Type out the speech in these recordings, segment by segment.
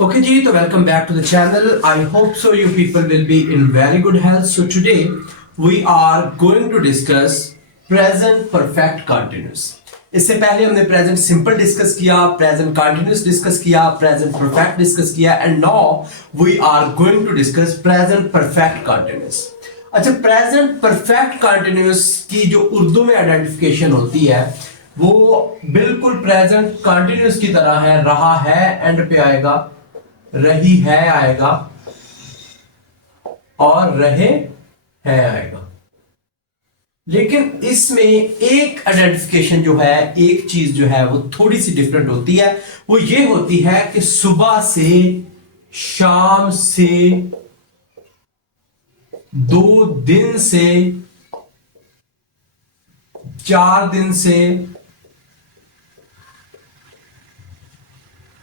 Okay ji, so welcome back to the channel. I hope so you people will be in very good health. So today we are going to discuss present perfect continuous. इससे पहले हमने present simple discuss किया, present continuous discuss किया, present perfect discuss किया and now we are going to discuss present perfect continuous. अच्छा, present perfect continuous की जो उर्दू में आइडेंटिफिकेशन होती है वो बिल्कुल प्रेजेंट कंटिन्यूअस की तरह है. रहा है एंड पे आएगा, रही है आएगा और रहे है आएगा. लेकिन इसमें एक आइडेंटिफिकेशन जो है, एक चीज जो है वो थोड़ी सी डिफरेंट होती है. वो ये होती है कि सुबह से, शाम से, 2 दिन से, 4 दिन से,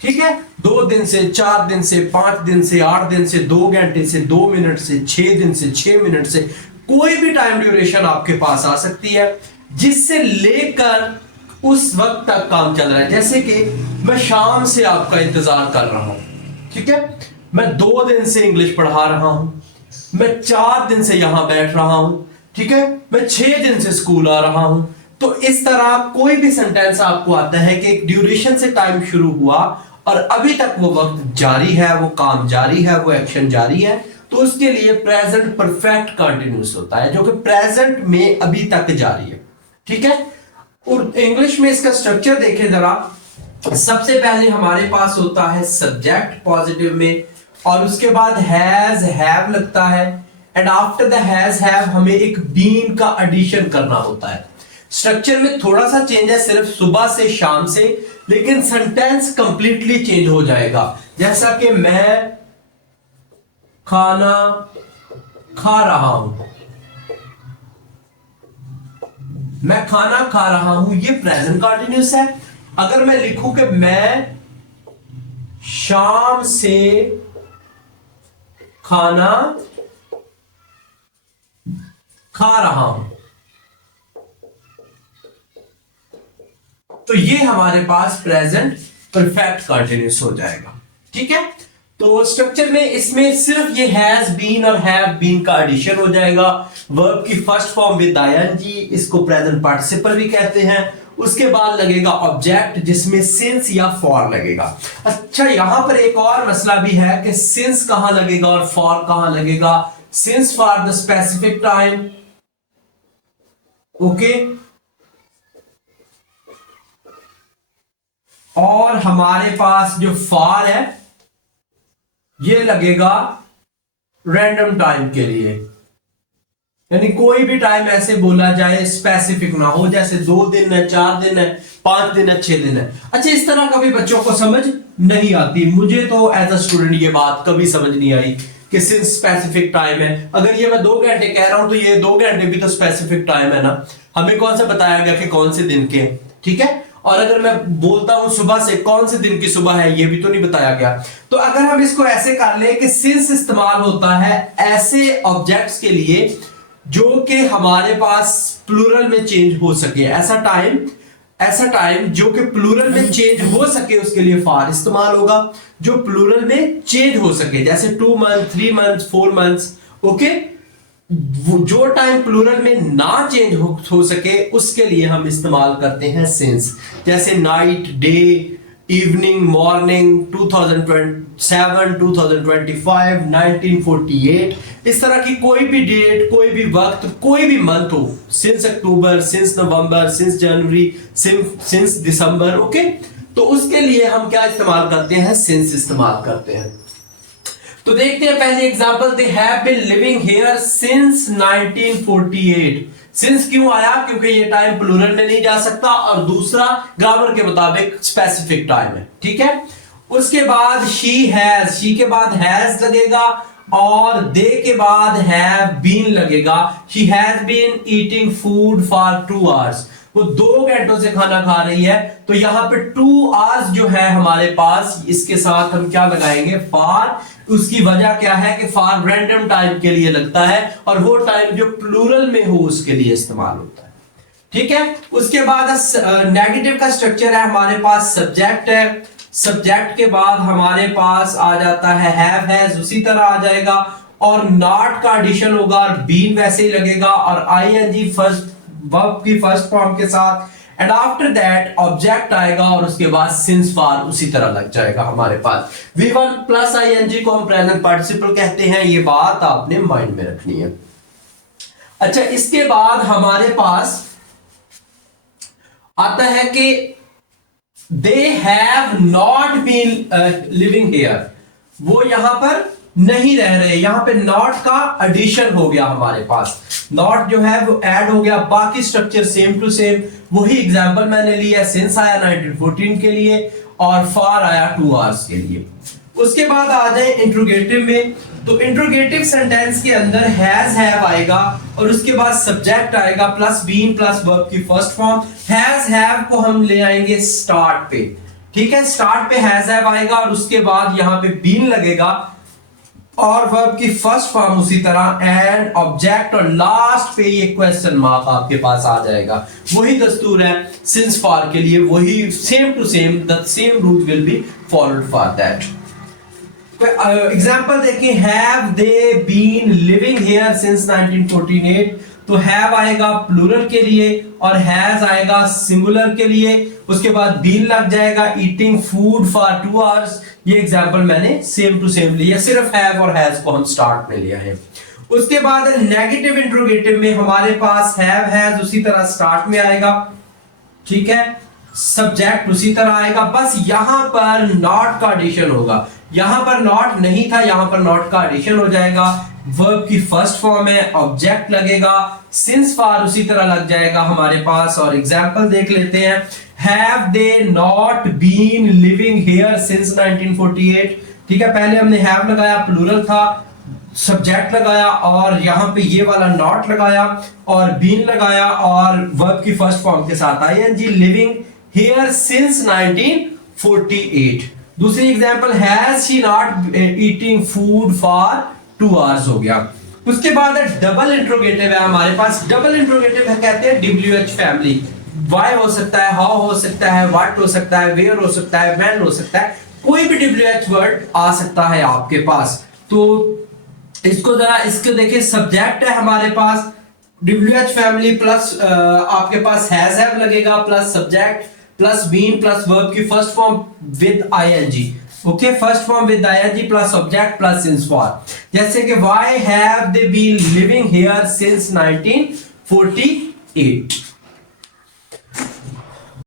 ठीक है, 2 दिन से, 4 दिन से, 5 दिन से, 8 दिन से, 2 घंटे से, 2 मिनट से, 6 दिन से, 6 मिनट से, कोई भी टाइम ड्यूरेशन आपके पास आ सकती है जिससे लेकर उस वक्त तक काम चल रहा है. जैसे कि मैं शाम से आपका इंतजार कर रहा हूं, ठीक है, मैं 2 दिन से इंग्लिश पढ़ा रहा हूं, मैं 4 दिन से यहां बैठ रहा हूं, ठीक है, मैं 6 दिन से स्कूल आ रहा हूं. तो इस तरह कोई भी सेंटेंस आपको आता है कि एक ड्यूरेशन से टाइम शुरू हुआ और अभी तक वो वक्त जारी है, वो काम जारी है, वो एक्शन जारी है, तो उसके लिए प्रेजेंट परफेक्ट कंटिन्यूअस होता है जो कि प्रेजेंट में अभी तक जारी है. ठीक है, और इंग्लिश में इसका स्ट्रक्चर देखें जरा. सबसे पहले हमारे पास होता है सब्जेक्ट पॉजिटिव में, और उसके बाद हैज हैव लगता है, and after the has have हमें एक बीन का एडिशन करना होता है. स्ट्रक्चर में थोड़ा सा चेंज है, सिर्फ सुबह से शाम से, लेकिन सेंटेंस कंप्लीटली चेंज हो जाएगा. जैसा कि मैं खाना खा रहा हूं, मैं खाना खा रहा हूं, ये प्रेजेंट कंटिन्यूअस है. अगर मैं लिखूं कि मैं शाम से खाना खा रहा हूं, तो ये हमारे पास प्रेजेंट परफेक्ट कंटिन्यूअस हो जाएगा. ठीक है, तो स्ट्रक्चर में इसमें सिर्फ ये हैज बीन और हैव बीन का एडिशन हो जाएगा. वर्ब की फर्स्ट फॉर्म विद आईएनजी, इसको प्रेजेंट पार्टिसिपल भी कहते हैं. उसके बाद लगेगा ऑब्जेक्ट जिसमें सिंस या फॉर लगेगा. अच्छा, यहां पर एक और मसला भी है कि सिंस कहां लगेगा और फॉर कहां लगेगा. Since for the specific time, okay, और हमारे पास जो फॉर है ये लगेगा रैंडम टाइम के लिए, यानी कोई भी टाइम ऐसे बोला जाए स्पेसिफिक ना हो, जैसे 2 दिन है, 4 दिन है, 5 दिन है, 6 दिन है. अच्छा, इस तरह कभी बच्चों को समझ नहीं आती. मुझे तो एज अ स्टूडेंट ये बात कभी समझ नहीं आई कि सिंस स्पेसिफिक टाइम है. अगर ये मैं 2 घंटे कह रहा हूं तो ये 2 घंटे भी तो स्पेसिफिक टाइम है ना. हमें कौन सा बताया गया कि कौन से दिन के, ठीक है. और अगर मैं बोलता हूं सुबह से, कौन से दिन की सुबह है ये भी तो नहीं बताया गया. तो अगर हम इसको ऐसे कर ले कि सिंस इस्तेमाल होता है ऐसे ऑब्जेक्ट्स के लिए जो कि हमारे पास प्लूरल में चेंज हो सके, ऐसा टाइम जो कि प्लूरल में चेंज हो सके, उसके लिए फॉर इस्तेमाल होगा. जो प्लूरल में चेंज हो सके, जैसे 2 मंथ, 3 मंथ, 4 मंथ्स, ओके. जो टाइम प्लूरल में ना चेंज हो सके उसके लिए हम इस्तेमाल करते हैं सिंस. जैसे नाइट, डे, इवनिंग, मॉर्निंग, 2027, 2025, 1948, इस तरह की कोई भी डेट, कोई भी वक्त, कोई भी मंथ हो, since October, since November, since January, since December, okay. तो उसके लिए हम क्या इस्तेमाल करते हैं, सिंस इस्तेमाल करते हैं. तो देखते हैं पहले example. They have been living here since 1948. Since क्यों आया, क्योंकि ये टाइम प्लूरल में नहीं जा सकता, और दूसरा ग्रामर के मुताबिक स्पेसिफिक टाइम है. ठीक है, उसके बाद शी हैज, शी के बाद हैज लगेगा और दे के बाद हैव बीन लगेगा. She has been eating food for 2 hours. वो 2 घंटों से खाना खा रही है, तो यहां पे 2 आवर्स जो है हमारे पास, इसके साथ हम क्या लगाएंगे, फॉर. उसकी वजह क्या है कि फॉर रैंडम टाइम के लिए लगता है, और वो टाइम जो प्लूरल में हो उसके लिए इस्तेमाल होता है. ठीक है, उसके बाद नेगेटिव का स्ट्रक्चर है हमारे पास. सब्जेक्ट है, सब्जेक्ट के बाद हमारे पास आ जाता है हैव हैज, उसी तरह आ जाएगा, और नॉट का एडिशन होगा और बीन वैसे ही लगेगा, और आईएनजी फर्स्ट वर्ब की फर्स्ट फॉर्म के साथ, एंड आफ्टर दैट ऑब्जेक्ट आएगा और उसके बाद सिंस फॉर उसी तरह लग जाएगा हमारे पास। V1 प्लस आईएनजी को हम प्रेजेंट पार्टिसिपल कहते हैं, ये बात आपने माइंड में रखनी है। अच्छा, इसके बाद हमारे पास आता है कि they have not been living here, वो यहां पर नहीं रह रहे, यहां पे नॉट का एडिशन हो गया हमारे पास, नॉट जो है वो ऐड हो गया, बाकी स्ट्रक्चर सेम टू सेम, वही एग्जांपल मैंने लिया, सिंस आया 1914 के लिए और फॉर आया 2 आवर्स के लिए। उसके बाद आ जाए इंट्रोगेटिव में, तो इंट्रोगेटिव सेंटेंस के अंदर हैज हैव आएगा और उसके बाद सब्जेक्ट आएगा प्लस बीन प्लस वर्ब की फर्स्ट फॉर्म। हैज हैव को हम ले आएंगे स्टार्ट पे, ठीक है, स्टार्ट पे हैज हैव आएगा और उसके बाद यहां पे बीन लगेगा और वर्ब की फर्स्ट फॉर्म उसी तरह, एंड ऑब्जेक्ट, और लास्ट पे ये क्वेश्चन मार्क आपके पास आ जाएगा। वही दस्तूर है सिंस फॉर के लिए, वही same to same, the same rule will be followed for that. Example देखिए, have they been living here since 1948, तो हैव आएगा प्लूरल के लिए और हैज आएगा सिंगुलर के लिए, उसके बाद बीन लग जाएगा, ईटिंग फूड फॉर 2 आवर्स। ये एग्जांपल मैंने सेम टू सेम लिया, सिर्फ हैव और हैज को हम स्टार्ट में लिया है। उसके बाद नेगेटिव इंट्रोगेटिव में हमारे पास हैव हैज उसी तरह स्टार्ट में आएगा, ठीक है, सब्जेक्ट उसी तरह आएगा, बस यहां पर नॉट का एडिशन होगा, यहां पर नॉट नहीं था, यहां पर नॉट का एडिशन हो जाएगा, वर्ब की फर्स्ट फॉर्म है, ऑब्जेक्ट लगेगा, सिंस फॉर उसी तरह लग जाएगा हमारे पास। और एग्जांपल देख लेते हैं, have they not been living here since 1948, ठीक है, पहले हमने हैव लगाया, प्लूरल था, सब्जेक्ट लगाया और यहां पे ये वाला नॉट लगाया और बीन लगाया और वर्ब की फर्स्ट फॉर्म के साथ आईएनजी, लिविंग हियर सिंस 1948। दूसरी example, has she not eating food for 2 hours हो गया। उसके बाद डबल इंट्रोगेटिव है हमारे पास, डबल इंट्रोगेटिव है कहते हैं WH फैमिली, वाई हो सकता है, हाउ हो सकता है, व्हाट हो सकता है, वेयर हो सकता है, व्हेन हो सकता है, कोई भी WH वर्ड आ सकता है आपके पास। तो इसको जरा इसके देखिए, सब्जेक्ट है हमारे पास WH फैमिली प्लस आपके पास हैज हैव लगेगा plus subject plus been plus verb की first form with ING, okay, first form with ING plus object plus since for. जैसे कि why have they been living here since 1948।